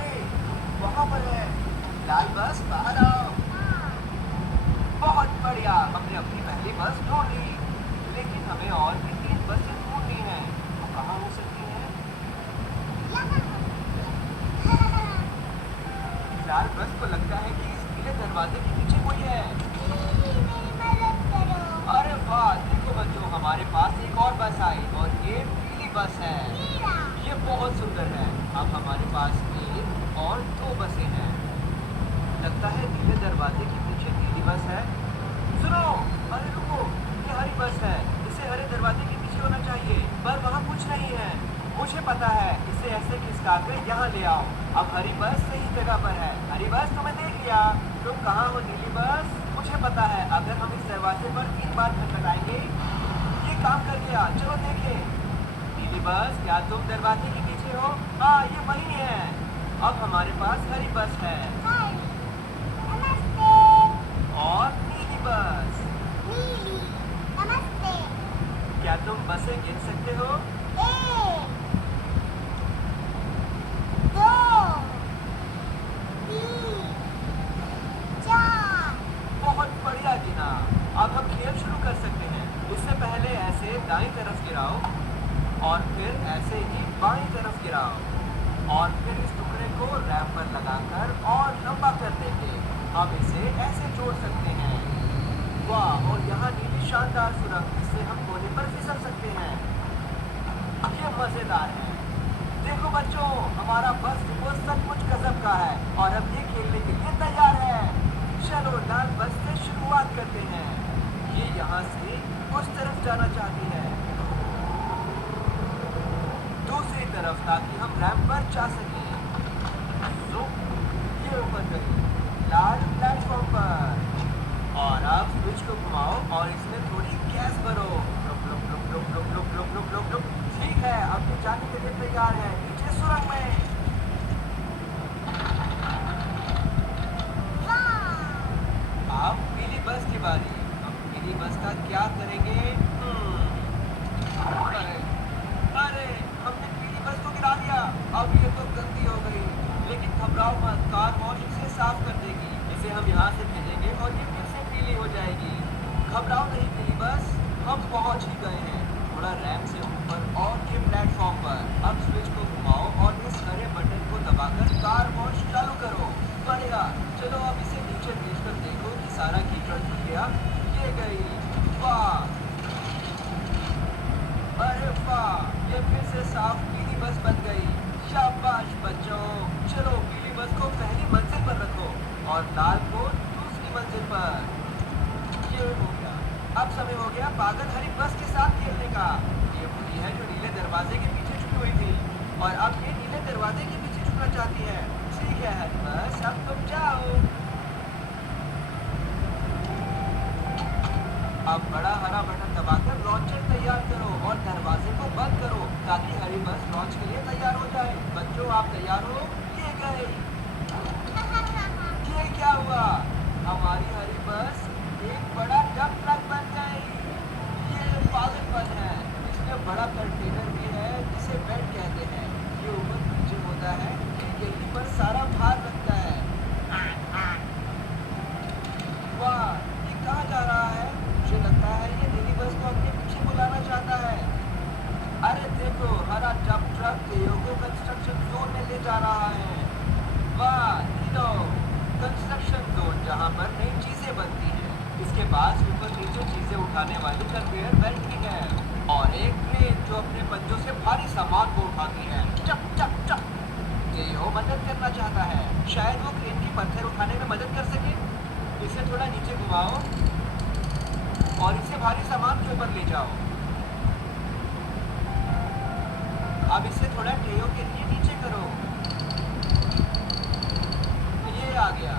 अरे वहाँ पर है। लाल बस बाहर आओ। बहुत बढ़िया, हमने अपनी पहली बस ढूंढ ली। लेकिन हमें और भी 3 बसें ढूंढनी हैं। वो कहाँ हो सकती हैं? लाल बस को लगता है कि इस नीले दरवाजे के पीछे कोई है। अरे वाह, देखो बच्चों, हमारे पास एक और बस आई और ये पीली बस है। ये बहुत सुंदर है। अब हमारे पास एक और 2 बसें हैं। लगता है नीले दरवाजे के पीछे नीली बस है। सुनो, अरे रुको, ये हरी बस है। इसे हरे दरवाजे के पीछे होना चाहिए, पर वहाँ कुछ नहीं है। मुझे पता है, इसे ऐसे खिसका कर यहाँ ले आओ। अब हरी बस सही जगह पर है। हरी बस, तुम्हें देख लिया। तुम कहाँ हो नीली बस? मुझे पता है, अगर हम इस दरवाजे पर 3 बार खटखटाएंगे ये काम कर गया। चलो देखें। नीली बस, क्या तुम दरवाजे के पीछे हो? हाँ, ये वही है। अब हमारे पास हरी बस है और नीली बस। क्या तुम बसें गिन सकते हो? बहुत बढ़िया गिना। अब हम खेल शुरू कर सकते हैं। इससे पहले ऐसे दाईं तरफ गिराओ और फिर ऐसे ही बाईं तरफ गिराओ और फिर इस टुकड़े को रैंप पर लगाकर और लंबा कर देंगे। हम इसे ऐसे जोड़ सकते हैं। वाह, और यहाँ नीली शानदार सुरंग, जिससे हम कोने पर फिसल सकते हैं। ये मजेदार है। देखो बच्चों, हमारा बस डिपो सचमुच गजब का है और अब ये खेलने के लिए तैयार है। चलो लाल बस से शुरुआत करते हैं। ये यहाँ से उस तरफ जाना चाहती है, दूसरी तरफ, ताकि हम रैंप पर जा सकें। तो ये ऊपर गई, लाल प्लेटफॉर्म पर। और अब स्विच को घुमाओ और इसमें थोड़ी गैस भरो। रुक रुक रुक रुक रुक रुक रुक रुक रुक रुक। ठीक है, अब ये जाने के लिए तैयार है नीचे सुरंग में। अब पीली बस की बारी। हम पीली बस का क्या करेंगे? अरे अरे, हमने पीली बस को गिरा दिया। अब ये तो गंदी हो गई। लेकिन घबराओ मत, कार वॉश इसे साफ कर देगी। इसे हम यहाँ से भेजेंगे और ये फिर से पीली हो जाएगी। घबराओ नहीं पीली बस, हम पहुँच ही गए हैं। थोड़ा रैंप से ऊपर और ये प्लेटफॉर्म पर। अब स्विच को घुमाओ और इस हरे बटन को दबाकर कार वॉश चालू करो। बढ़िया। चलो अब इसे नीचे भेजकर देखो कि सारा कीचड़ धुल गया। ये गई। वाह, अरे वाह, ये फिर से साफ पीली बस बन गई। शाबाश बच्चों। चलो पीली बस को पहली मंजिल पर रखो और लाल को दूसरी मंजिल पर। ये हो गया। अब समय हो गया पागल हरी बस के साथ खेलने का। ये वही है जो नीले दरवाजे के पीछे छुपी हुई थी और अब ये नीले दरवाजे के पीछे छुपना चाहती है। ठीक है हरी बस, अब तुम जाओ। अब बड़ा हरा बटन दबाकर लॉन्चर तैयार करो और दरवाजे को बंद करो ताकि हरी बस लॉन्च के लिए तैयार हो जाए। बच्चों, आप तैयार हो? ये गए। ये क्या हुआ? हमारी हरी बस एक बड़ा डंप ट्रक बन गई। ये पागलपन है। इसमें बड़ा कंटेनर भी है जिसे बेड कहते हैं। ये ऊपर नीचे होता है, यहीं पर सारा भार लगता है। वाह, ये कहाँ जा रहा है? मुझे लगता है ये नीली बस को अपने पीछे बुलाना चाहता है। अरे देखो, हरा डंप ट्रक केओ को कंस्ट्रक्शन जोन में ले जा रहा है। वाह नीलो, कंस्ट्रक्शन जोन जहाँ पर नई चीजें बनती हैं। इसके पास ऊपर नीचे चीजें उठाने वाली कन्वेयर बेल्ट भी है और एक क्रेन जो अपने पंजों से भारी सामान को उठाती है। चप चप चप। केओ मदद करना चाहता है। शायद वो क्रेन की पत्थर उठाने में मदद कर सके। इसे थोड़ा नीचे घुमाओ और इसे भारी सामान के ऊपर ले जाओ। अब इसे थोड़ा टेयो के लिए नीचे करो। ये आ गया।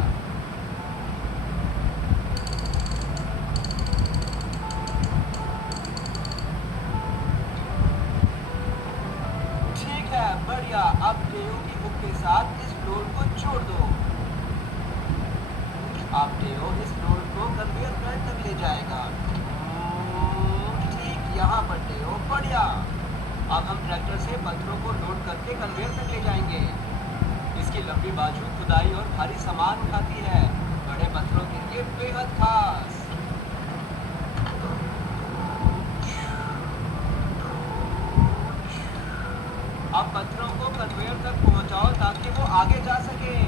ठीक है, बढ़िया। अब टेयो की हुक के साथ इस फ्लोर को जोड़ दो। अब टेयो इस फ्लोर को कन्वेयर बेल्ट तक ले जाएगा। ठीक यहाँ पर टेयो। बढ़िया। अब हम ट्रैक्टर से पत्थरों को लोड करके कन्वेयर तक ले जाएंगे। इसकी लंबाई लंबी बाजू खुदाई और भारी सामान उठाती है, बड़े पत्थरों के लिए बेहद खास। अब पत्थरों को कन्वेयर तक पहुंचाओ ताकि वो आगे जा सके।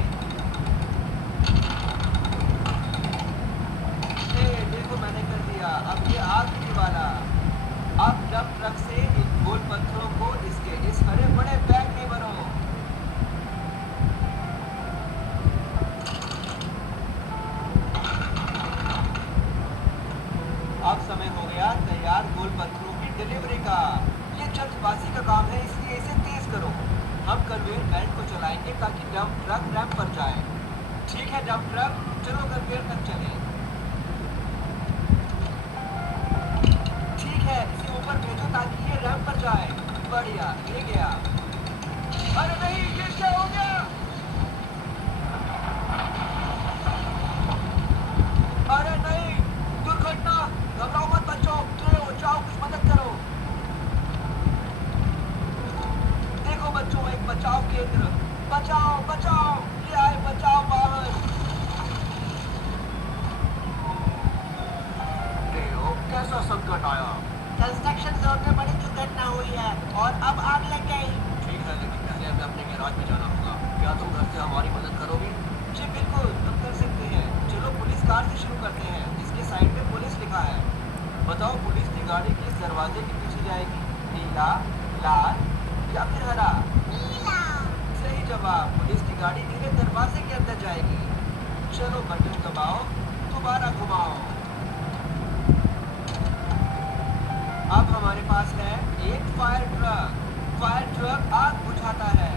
देखो मैंने कर दिया। अब ये आखिरी वाला। अब डंप ट्रक से इन गोल पत्थरों को इसके इस हरे बड़े बैग में भरो। अब समय हो गया तैयार गोल पत्थरों की डिलीवरी का। ये जल्दबाजी का काम है, इसलिए इसे तेज करो। हम कन्वेयर बेल्ट को चलाएंगे ताकि डंप ट्रक रैंप पर जाए। ठीक है डंप ट्रक, चलो कन्वेयर तक चले। इसे ऊपर भेजो ताकि ये रैंप पर जाए। बढ़िया, ये गया। अरे नहीं, ये क्या हो गया? अरे नहीं, दुर्घटना। घबराओ मत बच्चों, जाओ कुछ मदद करो। देखो बच्चों, एक बचाव केंद्र। बचाओ बचाओ, ये आए बचाव वाहन। कैसा संकट आया? कंस्ट्रक्शन जोन में बड़ी दुर्घटना हुई है और अब आग लग गई। ठीक है, लेकिन पहले हमें अपने गैराज में जाना होगा। क्या तुम घर से हमारी मदद करोगे? जी बिल्कुल, हम कर सकते हैं। चलो पुलिस कार से शुरू करते हैं। इसके साइड में पुलिस लिखा है। बताओ पुलिस की गाड़ी किस दरवाजे के पीछे जाएगी? नीला, लाल या फिर हरा? नीला। सही जवाब। पुलिस की गाड़ी नीले दरवाजे के अंदर जाएगी। चलो बटन दबाओ, दोबारा घुमाओ। अब हमारे पास है एक फायर ट्रक। फायर ट्रक आग बुझाता है।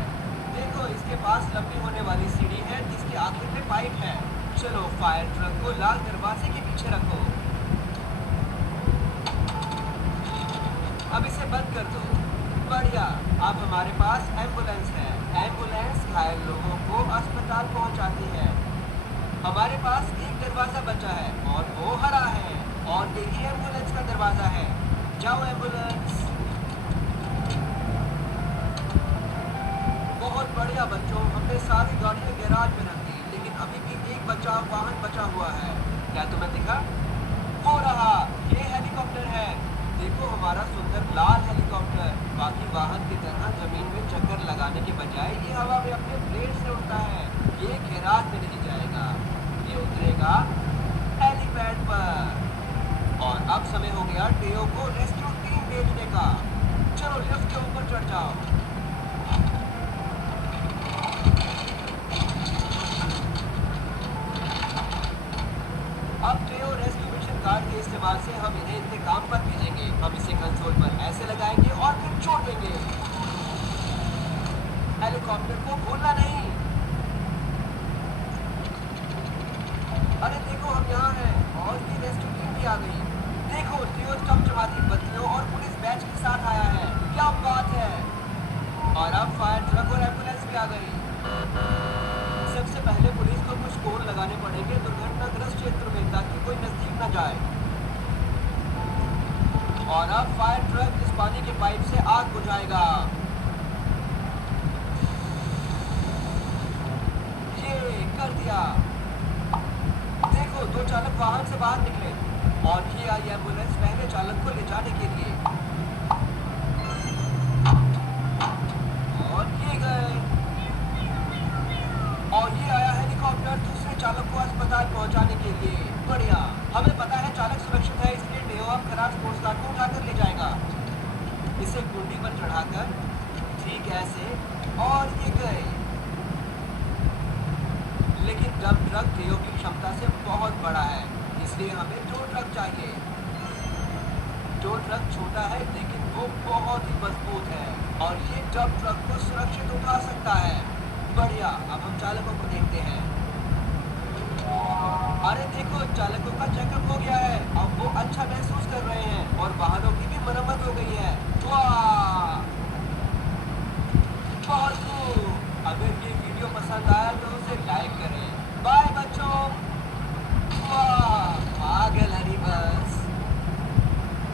देखो इसके पास लंबी होने वाली सीढ़ी है जिसके आखिर में पाइप है। चलो फायर ट्रक को लाल दरवाजे के पीछे रखो। अब इसे बंद कर दो। बढ़िया। अब हमारे पास एम्बुलेंस है। एम्बुलेंस घायल लोगों को अस्पताल पहुंचाती है। हमारे पास एक दरवाजा बचा है और वो हरा है और यही एम्बुलेंस का दरवाजा है। जाओ एम्बुलेंस। बहुत बढ़िया बच्चों, हमने सारी गाड़ियां गैराज में रख दी, लेकिन अभी भी एक बचाव वाहन बचा हुआ है। क्या तुम्हें दिखा? हो रहा, ये हेलीकॉप्टर है। देखो हमारा सुंदर लाल हेलीकॉप्टर। बाकी वाहन की तरह जमीन में चक्कर लगाने के बजाय ये हवा में अपने ब्लेड से उड़ता है। ये गैराज में नहीं जाएगा, ये उतरेगा हेलीपैड पर। और अब समय हो गया टेओ को रेस्क्यू टीम भेजने का। चलो लिफ्ट के ऊपर चढ़ जाओ। अब टेओ रेस्क्यू मिशन कार्ड के इस्तेमाल से हम इन्हें इंतकाम पर भेजेंगे। हम इसे कंसोल पर ऐसे लगाएंगे और फिर छोड़ देंगे। हेलीकॉप्टर को भूलना नहीं। अरे देखो हम यहाँ हैं और ये रेस्क्यू टीम भी आ गई। देखो टेओ चमचमाती बत्तियों और पुलिस बैच के साथ आया है। क्या बात है। और अब फायर ट्रक और एम्बुलेंस भी आ गई। सबसे पहले पुलिस को कुछ कोड लगाने पड़ेंगे दुर्घटनाग्रस्त क्षेत्र में ताकि कोई नजदीक न जाए। और अब फायर ट्रक इस पानी के पाइप से आग बुझाएगा। ये कर दिया। देखो दो चालक वाहन से बाहर निकले और ये आई एम्बुलेंस पहले चालक को ले जाने के लिए। और ये गए। और ये आया हेलीकॉप्टर दूसरे चालक को अस्पताल पहुंचाने के लिए। बढ़िया। हमें पता है चालक सुरक्षित है, इसलिए टेओ अब खराब स्पोर्ट्स कार को उठाकर ले जाएगा। इसे कुंडी पर चढ़ाकर ठीक ऐसे, और ये गए। लेकिन डंप ट्रक टेओ की क्षमता से बहुत बड़ा है, इसलिए हमें टो ट्रक चाहिए। टो ट्रक छोटा है लेकिन वो बहुत ही मजबूत है और ये डंप ट्रक को सुरक्षित उठा सकता है। बढ़िया। अब हम चालकों को देखते हैं। अरे देखो चालकों का चेकअप हो गया है। अब वो अच्छा महसूस कर रहे हैं और वाहनों की भी मरम्मत हो गई है।